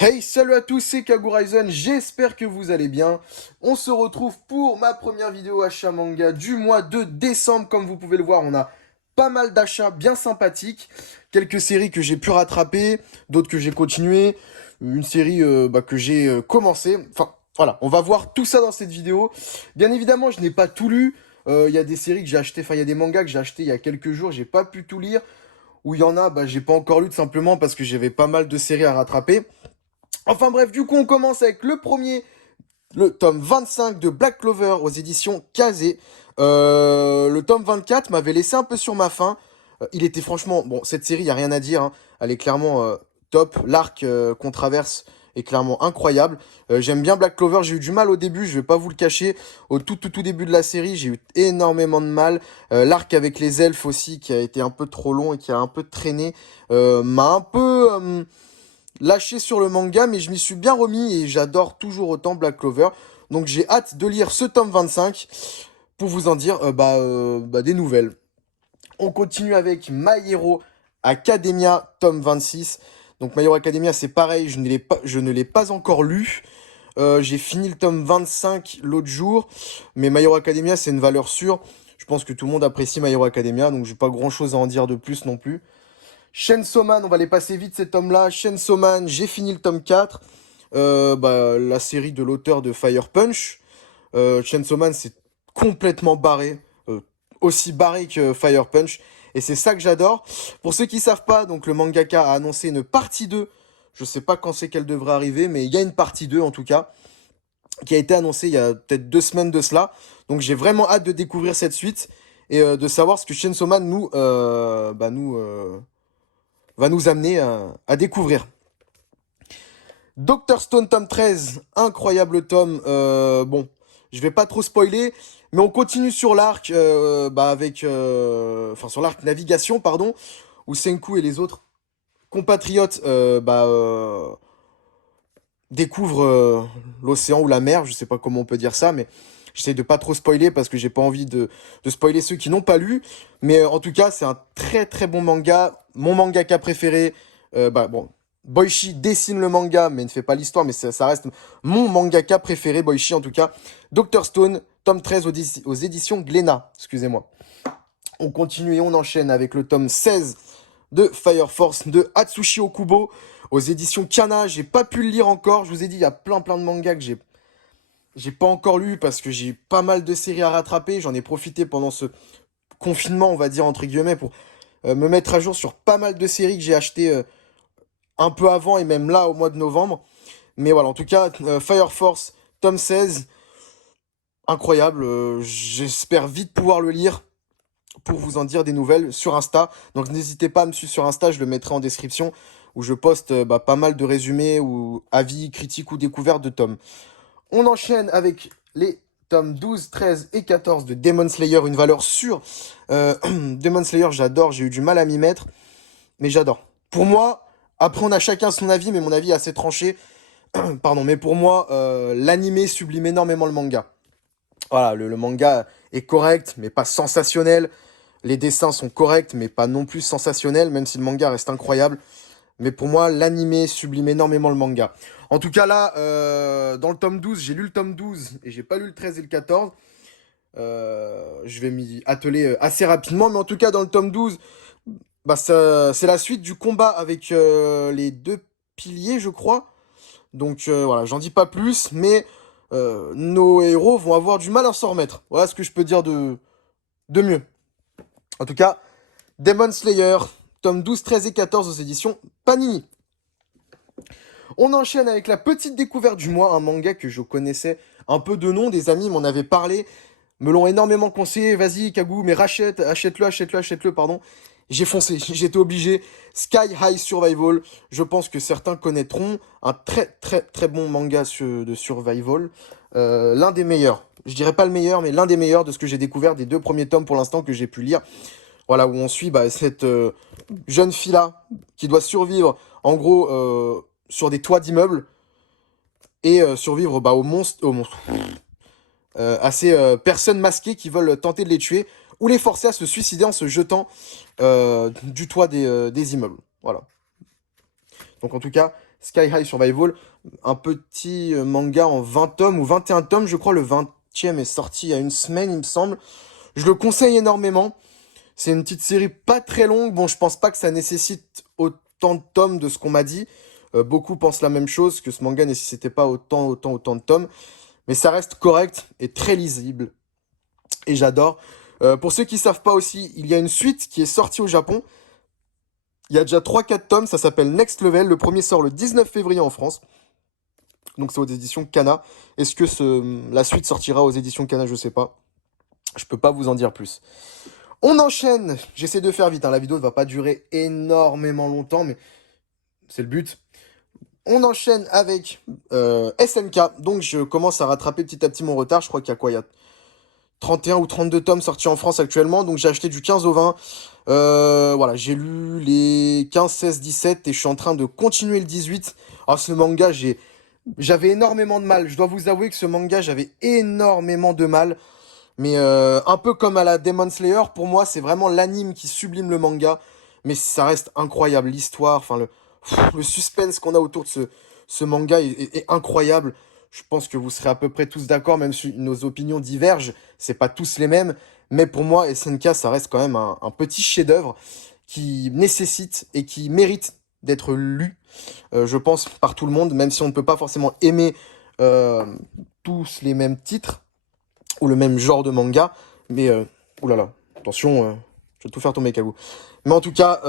Hey, salut à tous, c'est Kaguraisen, j'espère que vous allez bien. On se retrouve pour ma première vidéo achat manga du mois de décembre. Comme vous pouvez le voir, on a pas mal d'achats bien sympathiques. Quelques séries que j'ai pu rattraper, d'autres que j'ai continué. Une série que j'ai commencé. Enfin, voilà, on va voir tout ça dans cette vidéo. Bien évidemment, je n'ai pas tout lu. Il y a des séries que j'ai achetées, enfin, il y a des mangas que j'ai achetés il y a quelques jours, j'ai pas pu tout lire. Ou il y en a, j'ai pas encore lu tout simplement parce que j'avais pas mal de séries à rattraper. Enfin bref, du coup, on commence avec le premier, le tome 25 de Black Clover aux éditions Kazé. Le tome 24 m'avait laissé un peu sur ma faim. Il était franchement... Bon, cette série, il n'y a rien à dire, hein. Elle est clairement top. L'arc qu'on traverse est clairement incroyable. J'aime bien Black Clover. J'ai eu du mal au début, je vais pas vous le cacher. Au tout début de la série, j'ai eu énormément de mal. L'arc avec les elfes aussi, qui a été un peu trop long et qui a un peu traîné, m'a un peu... lâché sur le manga, mais je m'y suis bien remis et j'adore toujours autant Black Clover. Donc j'ai hâte de lire ce tome 25 pour vous en dire des nouvelles. On continue avec My Hero Academia, tome 26. Donc My Hero Academia, c'est pareil, je ne l'ai pas encore lu. J'ai fini le tome 25 l'autre jour, mais My Hero Academia, c'est une valeur sûre. Je pense que tout le monde apprécie My Hero Academia, donc j'ai pas grand chose à en dire de plus non plus. Chainsaw Man, on va les passer vite cet tome-là. Chainsaw Man, j'ai fini le tome 4. La série de l'auteur de Fire Punch. Chainsaw Man, c'est complètement barré. Aussi barré que Fire Punch. Et c'est ça que j'adore. Pour ceux qui savent pas, donc le mangaka a annoncé une partie 2. Je sais pas quand c'est qu'elle devrait arriver, mais il y a une partie 2 en tout cas, qui a été annoncée il y a peut-être 2 semaines de cela. Donc j'ai vraiment hâte de découvrir cette suite et de savoir ce que Chainsaw Man va nous amener à découvrir. Dr Stone tome 13, incroyable tome. Bon, je vais pas trop spoiler, mais on continue sur l'arc sur l'arc navigation, pardon, où Senku et les autres compatriotes découvrent l'océan ou la mer, je sais pas comment on peut dire ça, mais j'essaie de pas trop spoiler parce que j'ai pas envie de spoiler ceux qui n'ont pas lu. Mais en tout cas, c'est un très bon manga, mon mangaka préféré. Bon, Boichi dessine le manga, mais ne fait pas l'histoire, mais ça reste mon mangaka préféré, Boichi en tout cas. Dr Stone, tome 13 aux éditions Glénat, excusez-moi. On continue et on enchaîne avec le tome 16 de Fire Force de Atsushi Okubo aux éditions Kana. J'ai pas pu le lire encore. Je vous ai dit, il y a plein de mangas que j'ai pas encore lu parce que j'ai pas mal de séries à rattraper. J'en ai profité pendant ce confinement, on va dire entre guillemets, pour me mettre à jour sur pas mal de séries que j'ai achetées un peu avant et même là au mois de novembre. Mais voilà, en tout cas, Fire Force, tome 16, incroyable. J'espère vite pouvoir le lire pour vous en dire des nouvelles sur Insta. Donc n'hésitez pas à me suivre sur Insta, je le mettrai en description, où je poste pas mal de résumés ou avis, critiques ou découvertes de tomes. On enchaîne avec les tomes 12, 13 et 14 de Demon Slayer, une valeur sûre. Demon Slayer, j'adore, j'ai eu du mal à m'y mettre, mais j'adore. Pour moi, après on a chacun son avis, mais mon avis est assez tranché. Pardon, mais pour moi, l'animé sublime énormément le manga. Voilà, le manga est correct, mais pas sensationnel. Les dessins sont corrects, mais pas non plus sensationnels, même si le manga reste incroyable. Mais pour moi, l'animé sublime énormément le manga. En tout cas, là, dans le tome 12, j'ai lu le tome 12 et j'ai pas lu le 13 et le 14. Je vais m'y atteler assez rapidement. Mais en tout cas, dans le tome 12, c'est la suite du combat avec les deux piliers, je crois. Donc voilà, j'en dis pas plus, mais nos héros vont avoir du mal à s'en remettre. Voilà ce que je peux dire de mieux. En tout cas, Demon Slayer, tome 12, 13 et 14 aux éditions Panini. On enchaîne avec la petite découverte du mois, un manga que je connaissais un peu de nom, des amis m'en avaient parlé, me l'ont énormément conseillé, vas-y Kagu, mais achète-le, pardon. J'ai foncé, j'étais obligé. Sky High Survival, je pense que certains connaîtront, un très bon manga de survival, l'un des meilleurs. Je dirais pas le meilleur, mais l'un des meilleurs de ce que j'ai découvert des 2 premiers tomes pour l'instant que j'ai pu lire. Voilà, où on suit cette jeune fille-là qui doit survivre, en gros, sur des toits d'immeubles et survivre à ces personnes masquées qui veulent tenter de les tuer ou les forcer à se suicider en se jetant du toit des immeubles. Voilà. Donc en tout cas, Sky High Survival, un petit manga en 20 tomes ou 21 tomes, je crois le 20e est sorti il y a une semaine, il me semble. Je le conseille énormément. C'est une petite série pas très longue. Bon, je pense pas que ça nécessite autant de tomes de ce qu'on m'a dit. Beaucoup pensent la même chose, que ce manga nécessitait pas autant de tomes. Mais ça reste correct et très lisible. Et j'adore. Pour ceux qui savent pas aussi, il y a une suite qui est sortie au Japon. Il y a déjà 3-4 tomes, ça s'appelle Next Level. Le premier sort le 19 février en France. Donc c'est aux éditions Kana. Est-ce que la suite sortira aux éditions Kana? Je sais pas. Je peux pas vous en dire plus. On enchaîne. J'essaie de faire vite, hein. La vidéo ne va pas durer énormément longtemps, mais c'est le but. On enchaîne avec SNK. Donc je commence à rattraper petit à petit mon retard. Je crois qu'il y a quoi? Il y a 31 ou 32 tomes sortis en France actuellement. Donc j'ai acheté du 15 au 20. Voilà, j'ai lu les 15, 16, 17 et je suis en train de continuer le 18. Alors ce manga, j'avais énormément de mal. Je dois vous avouer que ce manga, j'avais énormément de mal. Mais un peu comme à la Demon Slayer, pour moi, c'est vraiment l'anime qui sublime le manga. Mais ça reste incroyable. L'histoire, enfin le suspense qu'on a autour de ce manga est incroyable. Je pense que vous serez à peu près tous d'accord, même si nos opinions divergent. C'est pas tous les mêmes. Mais pour moi, SNK, ça reste quand même un petit chef-d'œuvre qui nécessite et qui mérite d'être lu, je pense, par tout le monde, même si on ne peut pas forcément aimer euh, tous les mêmes titres ou le même genre de manga. Mais, oulala, attention, je vais tout faire tomber, Kagu. Mais en tout cas,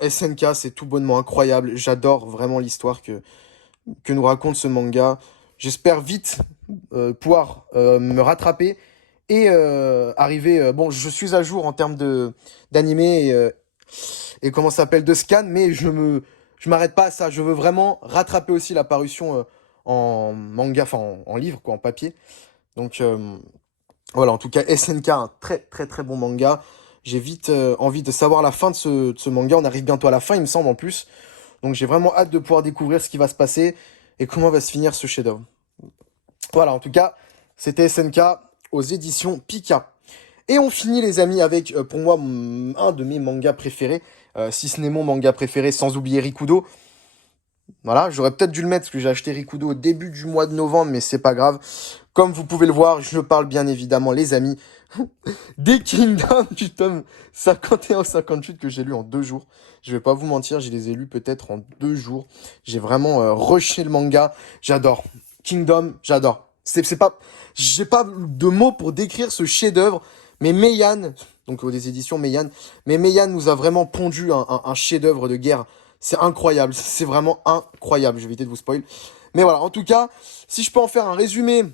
SNK, c'est tout bonnement incroyable. J'adore vraiment l'histoire que nous raconte ce manga. J'espère vite pouvoir me rattraper et arriver... bon, je suis à jour en termes d'animé et comment ça s'appelle, de scan, mais je m'arrête pas à ça. Je veux vraiment rattraper aussi la parution en manga, enfin en livre, quoi, en papier. Donc voilà, en tout cas, SNK, un très très très bon manga. J'ai vite envie de savoir la fin de ce manga. On arrive bientôt à la fin, il me semble, en plus. Donc j'ai vraiment hâte de pouvoir découvrir ce qui va se passer et comment va se finir ce chef-d'œuvre. Voilà, en tout cas, c'était SNK aux éditions Pika. Et on finit, les amis, avec, pour moi, un de mes mangas préférés. Si ce n'est mon manga préféré, sans oublier Rikudo. Voilà, j'aurais peut-être dû le mettre parce que j'ai acheté Rikudo au début du mois de novembre, mais c'est pas grave. Comme vous pouvez le voir, je parle bien évidemment, les amis, des Kingdoms du tome 51 au 58 que j'ai lu en 2 jours. Je vais pas vous mentir, je les ai lus peut-être en 2 jours. J'ai vraiment rushé le manga. J'adore. Kingdom, j'adore. C'est pas, j'ai pas de mots pour décrire ce chef-d'œuvre, mais Meian, donc des éditions Meian, mais Meian nous a vraiment pondu un chef-d'œuvre de guerre. C'est incroyable, c'est vraiment incroyable. Je vais éviter de vous spoil. Mais voilà, en tout cas, si je peux en faire un résumé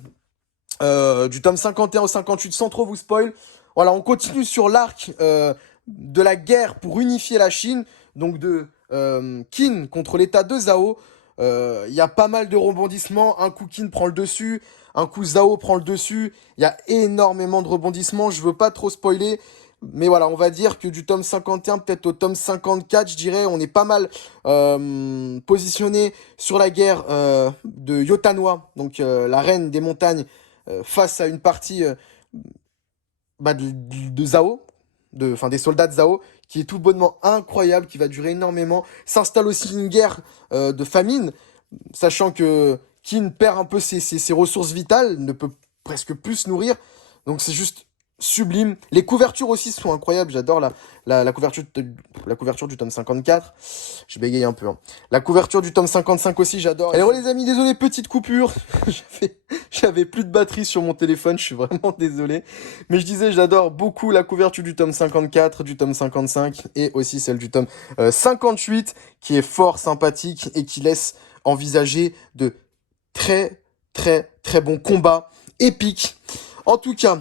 du tome 51 au 58 sans trop vous spoil. Voilà, on continue sur l'arc de la guerre pour unifier la Chine, donc de Qin contre l'état de Zhao. Il y a pas mal de rebondissements. Un coup Qin prend le dessus, un coup Zhao prend le dessus. Il y a énormément de rebondissements. Je veux pas trop spoiler. Mais voilà, on va dire que du tome 51 peut-être au tome 54, je dirais, on est pas mal positionné sur la guerre de Yotanwa, donc la reine des montagnes, face à une partie de Zhao, enfin des soldats de Zhao, qui est tout bonnement incroyable, qui va durer énormément. S'installe aussi une guerre de famine, sachant que Qin perd un peu ses ressources vitales, ne peut presque plus se nourrir. Donc c'est juste sublime. Les couvertures aussi sont incroyables. J'adore la couverture du tome 54. Je bégaye un peu, hein. La couverture du tome 55 aussi, j'adore. Alors les amis, désolé, petite coupure. J'avais plus de batterie sur mon téléphone, je suis vraiment désolé. Mais je disais, j'adore beaucoup la couverture du tome 54, du tome 55 et aussi celle du tome 58, qui est fort sympathique et qui laisse envisager de très très très bons combats épiques. En tout cas,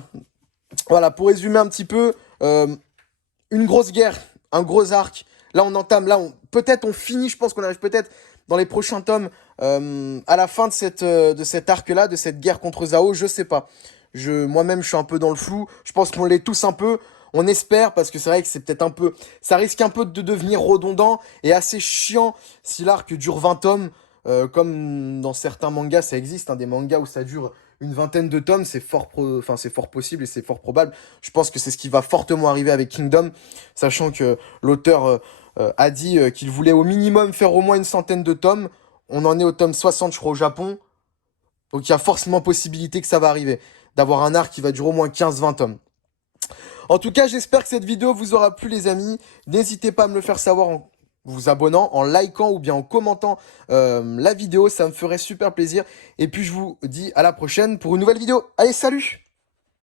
voilà, pour résumer un petit peu, une grosse guerre, un gros arc. Là, on entame, peut-être on finit, je pense qu'on arrive peut-être dans les prochains tomes à la fin de cet arc-là, de cette guerre contre Zhao, je sais pas. Moi-même, je suis un peu dans le flou. Je pense qu'on l'est tous un peu. On espère, parce que c'est vrai que c'est peut-être un peu... Ça risque un peu de devenir redondant et assez chiant si l'arc dure 20 tomes. Comme dans certains mangas, ça existe, hein, des mangas où ça dure une vingtaine de tomes, c'est c'est fort possible et c'est fort probable. Je pense que c'est ce qui va fortement arriver avec Kingdom, sachant que l'auteur a dit qu'il voulait au minimum faire au moins une centaine de tomes. on en est au tome 60, je crois, au Japon. Donc il y a forcément possibilité que ça va arriver. D'avoir un arc qui va durer au moins 15-20 tomes. En tout cas, j'espère que cette vidéo vous aura plu, les amis. N'hésitez pas à me le faire savoir en vous abonnant, en likant ou bien en commentant la vidéo. Ça me ferait super plaisir. Et puis, je vous dis à la prochaine pour une nouvelle vidéo. Allez, salut!